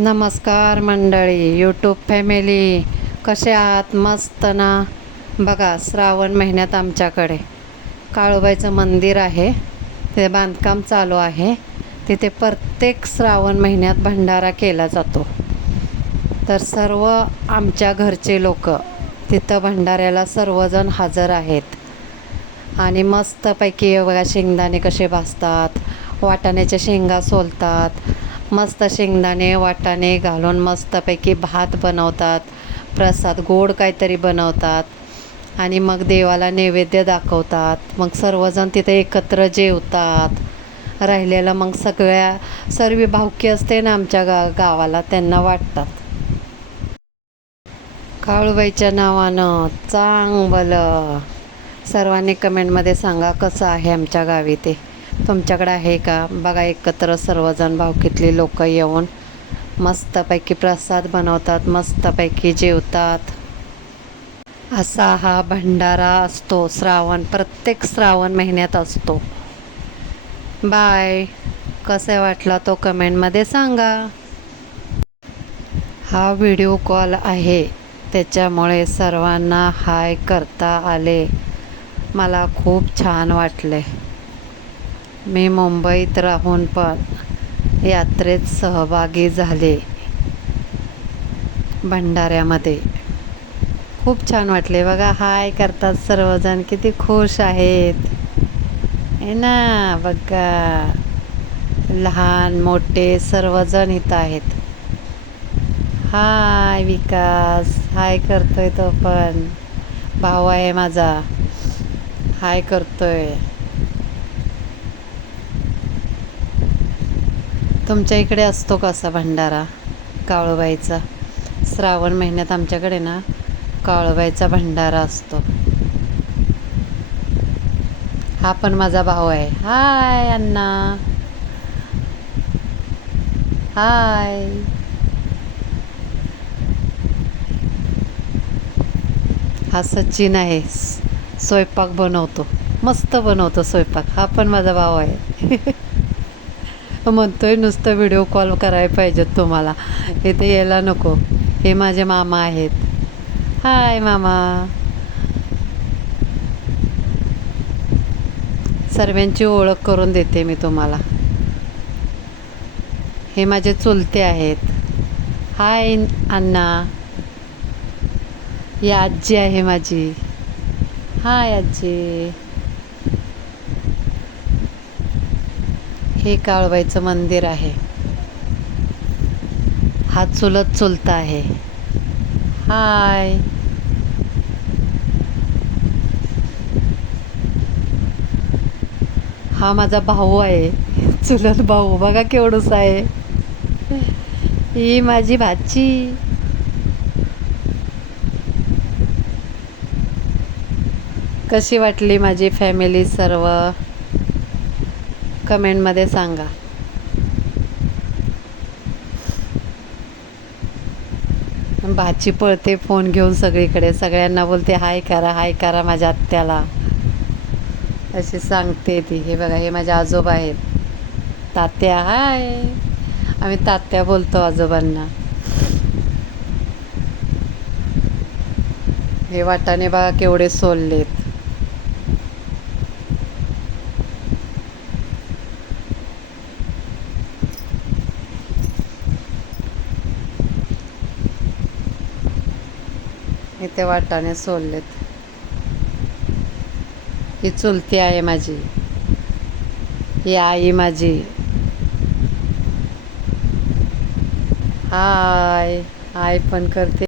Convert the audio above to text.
नमस्कार मंडळी YouTube family कसे आहात? मस्त ना? बघा श्रावण महिन्यात आमच्याकडे काळूबाईचं मंदिर आहे. ते बांधकाम चालू आहे. तिथे प्रत्येक श्रावण महिन्यात भंडारा केला जातो. तर सर्व आमच्या घरचे लोक तिथं भंडाऱ्याला सर्वजण हजर आहेत. आणि मस्तपैकी बघा शेंगदाणे कसे भाजतात वाटाण्याच्या शेंगा सोलतात मस्त शेंगदाणे वाटाणे घालून मस्तपैकी भात बनवतात प्रसाद गोड काहीतरी बनवतात आणि मग देवाला नैवेद्य दाखवतात. मग सर्वजण तिथे एकत्र जेवतात. राहिलेलं मग सगळ्या सर्व भावकी असते ना आमच्या गा गावाला त्यांना वाटतात. काळूबाईच्या नावानं चांगलं. सर्वांनी कमेंटमध्ये सांगा कसं आहे आमच्या गावी ते. तुमच्याकडे आहे का? बघा एकत्र सर्वजण भावकीतली लोक येऊन मस्तपैकी प्रसाद बनवतात मस्तपैकी जेवतात. असा हा भंडारा असतो श्रावण प्रत्येक श्रावण महिन्यात असतो. बाय. कसे वाटला तो कमेंटमध्ये सांगा. हा व्हिडिओ कॉल आहे त्याच्यामुळे सर्वांना हाय करता आले. मला खूप छान वाटले. मी मुंबईत राहून पण यात्रेत सहभागी झाले. भंडाऱ्यामध्ये. खूप छान वाटले. बघा हाय करतात सर्वजण. किती खुश आहेत. आहे ना बघा. लहान मोठे सर्वजण इथं आहेत. हाय विकास. हाय करतोय तो पण. भाऊ आहे माझा. हाय करतोय. तुमच्या इकडे असतो कसा भंडारा? काळूबाईचा. श्रावण महिन्यात आमच्याकडे ना काळूबाईचा भंडारा असतो. हा पण माझा भाऊ आहे. हाय अण्णा. हाय. हा सचिन आहे. स्वयंपाक बनवतो. मस्त बनवतो स्वयंपाक. हा पण माझा भाऊ आहे. म्हणतोय नुसतं व्हिडिओ कॉल करायला पाहिजेत तुम्हाला. इथे यायला नको. हे माझे मामा आहेत. हाय मामा. सर्वांची ओळख करून देते मी तुम्हाला. हे माझे चुलते आहेत. हाय अण्णा. ही आजी आहे माझी. हाय आजी. हे काळबाईचं मंदिर आहे. हा चुलत चुलता आहे. हाय. हा माझा भाऊ आहे. चुलत भाऊ. बघा केवढूस आहे. ही माझी भाची. कशी वाटली माझी फॅमिली सर्व? कमेंटमध्ये सांगा. भाची पळते फोन घेऊन सगळीकडे. सगळ्यांना बोलते हाय करा हाय करा माझ्या आत्याला. अशी सांगते ती. हे बघा हे माझे आजोबा आहेत. तात्या हाय. आम्ही तात्या बोलतो आजोबांना. हे वाटाने बघा केवढे सोललेत. इथे वाटाणे सोललेत. ही चुलती आहे माझी. ही आई माझी. हाय आय पण करते.